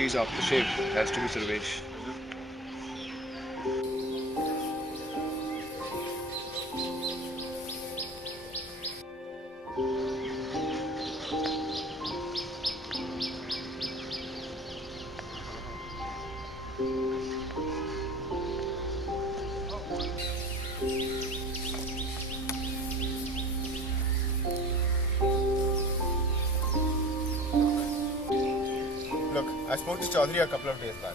cheese aftershave has to be Sarvesh. Look, I spoke to Chaudhary a couple of days back.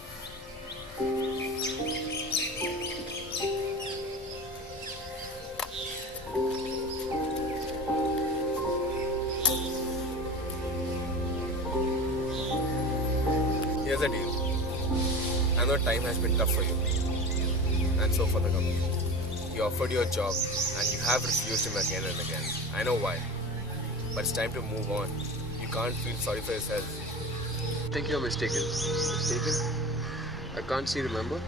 Here's the deal. I know time has been tough for you, and so for the company. He offered you a job, and you have refused him again and again. I know why, but it's time to move on. You can't feel sorry for yourself. I think you're mistaken. Mistaken? I can't see, remember?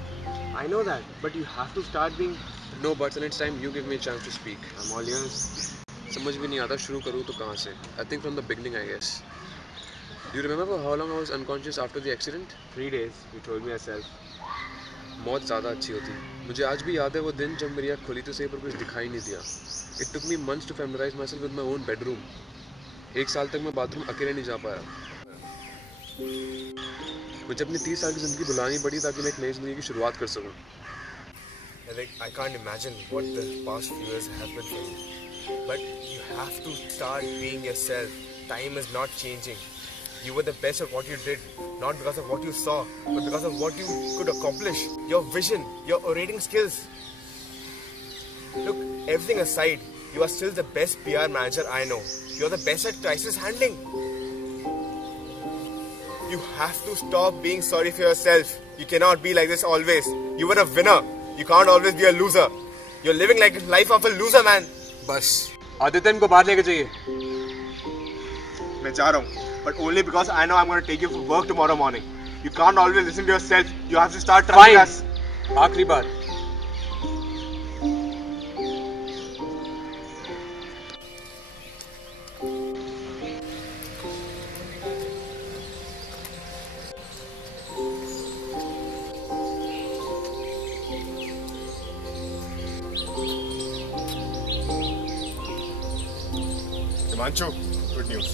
I know that, but you have to start being... No, but the next time you give me a chance to speak. I'm all yours. समझ भी नहीं आता शुरू करूँ तो कहाँ से? I think from the beginning, I guess. Do you remember how long I was unconscious after the accident? 3 days, you told me yourself. मौत ज़्यादा अच्छी होती. मुझे आज भी याद है वो दिन जब मेरी आँख खुली तो सही पर कुछ दिखाई नहीं दिया. It took me months to familiarize myself with my own bedroom. 1 साल तक मैं बाथरूम अकेले नहीं जा पाया. मुझे अपनी 30 साल की ज़िंदगी बुलानी पड़ी ताकि मैं एक नई ज़िंदगी की शुरुआत कर सकूं. I can't imagine what the past few years have been for you. But you have to start being yourself. Time is not changing. You were the best at what you did, not because of what you saw, but because of what you could accomplish. Your vision, your orating skills. Look, everything aside, you are still the best PR manager I know. You are the best at crisis handling. You have to stop being sorry for yourself. You cannot be like this always. You were a winner. You can't always be a loser. You're living like the life of a loser, man. बस आदित्यन को बाहर लेके जाइए. मैं जा रहा हूँ, but only because I know I'm going to take you for work tomorrow morning. You can't always listen to yourself. You have to start trusting us. आखिरी बार. Himanshu, good news.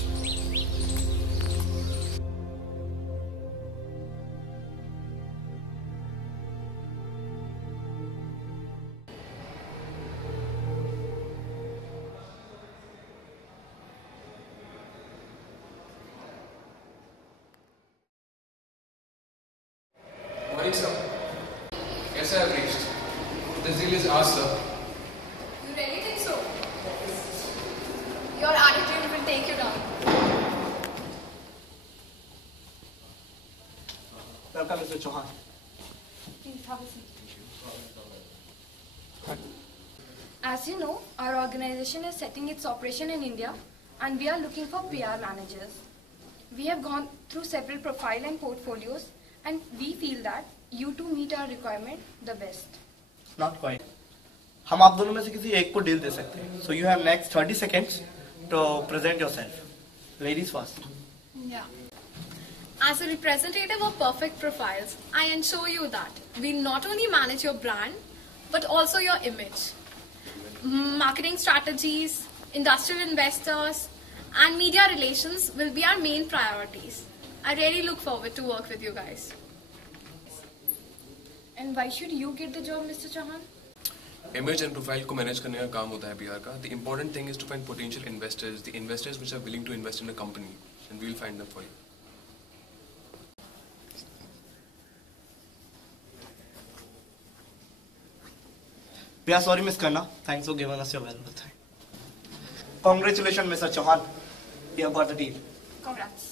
Morning, sir. Yes, I have reached. This deal is ours, sir. You really think so? Your attitude will take you down. Welcome, Mr. Chauhan. Please have a seat. As you know, our organization is setting its operation in India and we are looking for PR managers. We have gone through several profile and portfolios and we feel that you two meet our requirement the best. Not quite. हम आप दोनों में से किसी एक को deal दे सकते हैं. So you have next 30 seconds to present yourself. Ladies first. Yeah. As a representative of Perfect Profiles, I ensure you that we'll not only manage your brand, but also your image. Marketing strategies, industrial investors, and media relations will be our main priorities. I really look forward to work with you guys. And why should you get the job, Mr. Chauhan? Image and profile को manage करने का काम होता है PR का. The important thing is to find potential investors, the investors which are willing to invest in a company, and we will find them for you. We are sorry, Ms. Khanna. Thanks for giving us your valuable time. Congratulations, Mr. Chauhan. You have got the deal. Congrats.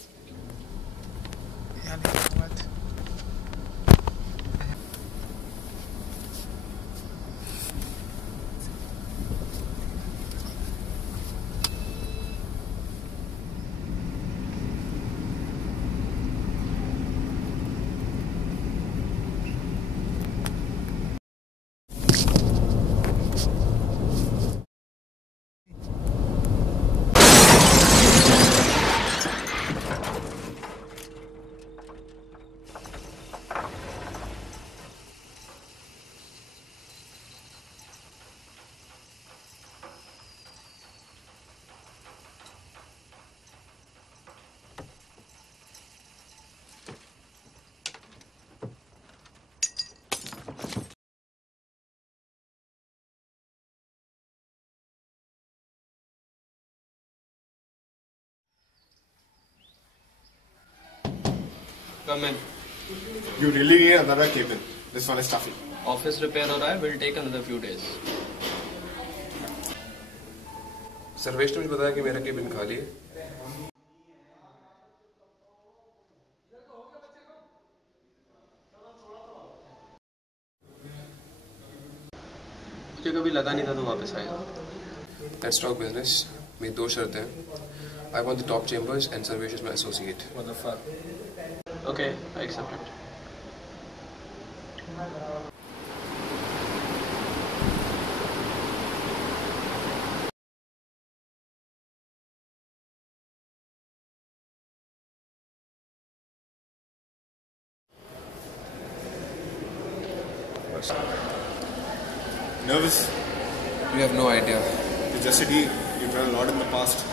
Come in. You really need another cabin. This one is stuffy. Office repair हो रहा है. Will take another few days. Sarvesh ने मुझे बताया कि मेरा cabin खाली है. मुझे कभी लगा नहीं था तो वापस आएगा. Let's talk business. मेरी 2 शर्तें हैं. I want the top chambers and Sarvesh is my associate. What the fuck? Okay, I accept it. Nervous? You have no idea. It's just a deal. You've done a lot in the past.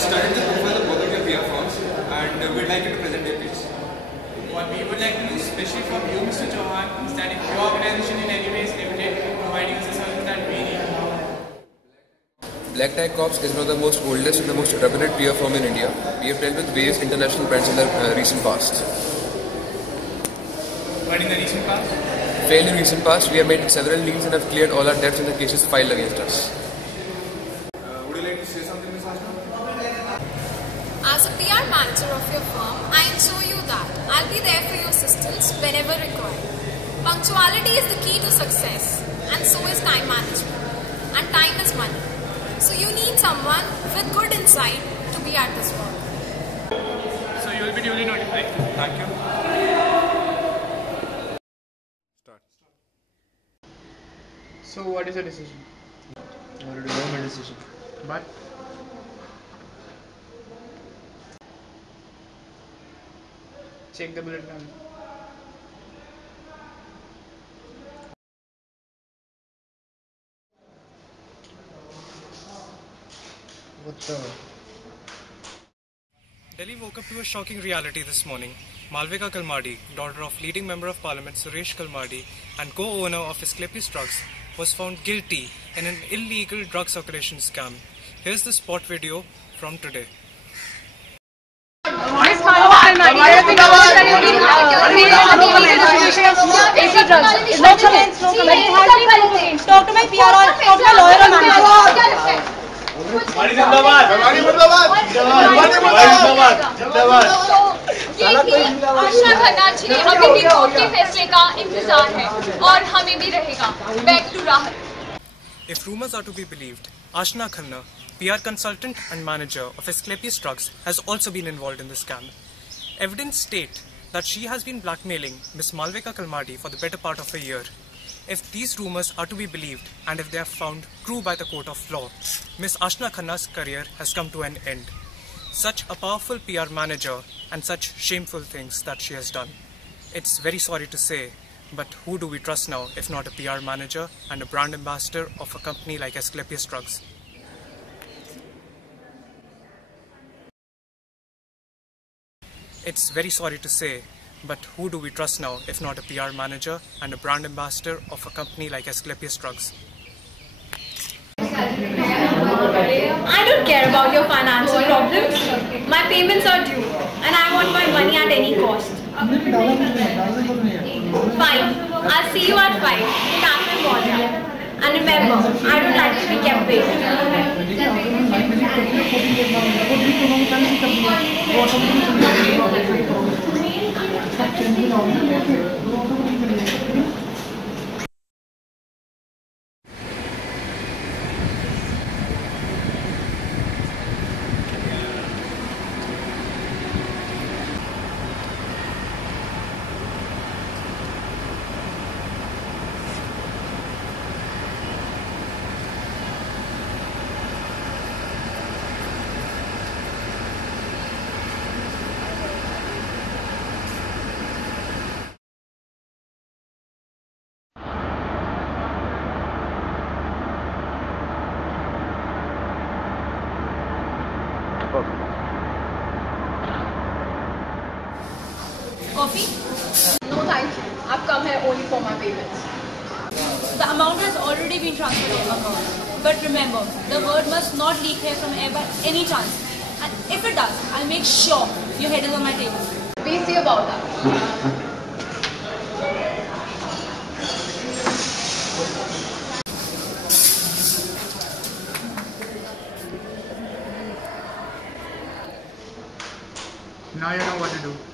Started the profile of both of your PR firms and we'd like you to present your pitch. What we would like to do, especially from you, Mr. Chauhan, is that if your organization in any way is limited in providing us the service that we need. Black Tie Corps is one of the most oldest and the most reputed PR firm in India. We have dealt with various international brands in the recent past. But in the recent past? Fairly recent past, we have made several deals and have cleared all our debts in the cases filed against us. Would you like to say something, Ms. Ashna? As a PR manager of your firm, I ensure you that I'll be there for your assistance whenever required. Punctuality is the key to success, and so is time management. And time is money. So you need someone with good insight to be at this work. So you will be duly notified. Thank you. So what is the decision? I already know my decision. But check the bullet gun. What the? Delhi woke up to a shocking reality this morning. Malvika Kalmadi, daughter of leading Member of Parliament Suresh Kalmadi and co-owner of Asclepius Drugs, was found guilty in an illegal drug circulation scam. Here's the spot video from today. Talk to my PR or talk to my lawyer or manager. आशना खन्ना जी अभी भी court के फैसले का इंतजार है और हमें भी रहेगा. Back to राहत. If rumors are to be believed, Ashna Khanna, PR consultant and manager of Asclepius Drugs, has also been involved in the scam. Evidence state that she has been blackmailing Ms. Malvika Kalmadi for the better part of a year. If these rumors are to be believed and if they are found true by the court of law, Ms. Ashna Khanna's career has come to an end. Such a powerful PR manager and such shameful things that she has done. It's very sorry to say, but who do we trust now if not a PR manager and a brand ambassador of a company like Asclepius Drugs? It's very sorry to say, but who do we trust now if not a PR manager and a brand ambassador of a company like Asclepius Drugs? I don't care about your financial problems. My payments are due and I want my money at any cost. Fine, I'll see you at 5. Camp in Mordya. And remember, I don't like to be kept waiting. Coffee? No, thank you. I've come here only for my payments. The amount has already been transferred to your account. But remember, the word must not leak here from air by any chance. And if it does, I'll make sure your head is on my table. We'll see about that. Now you know what to do.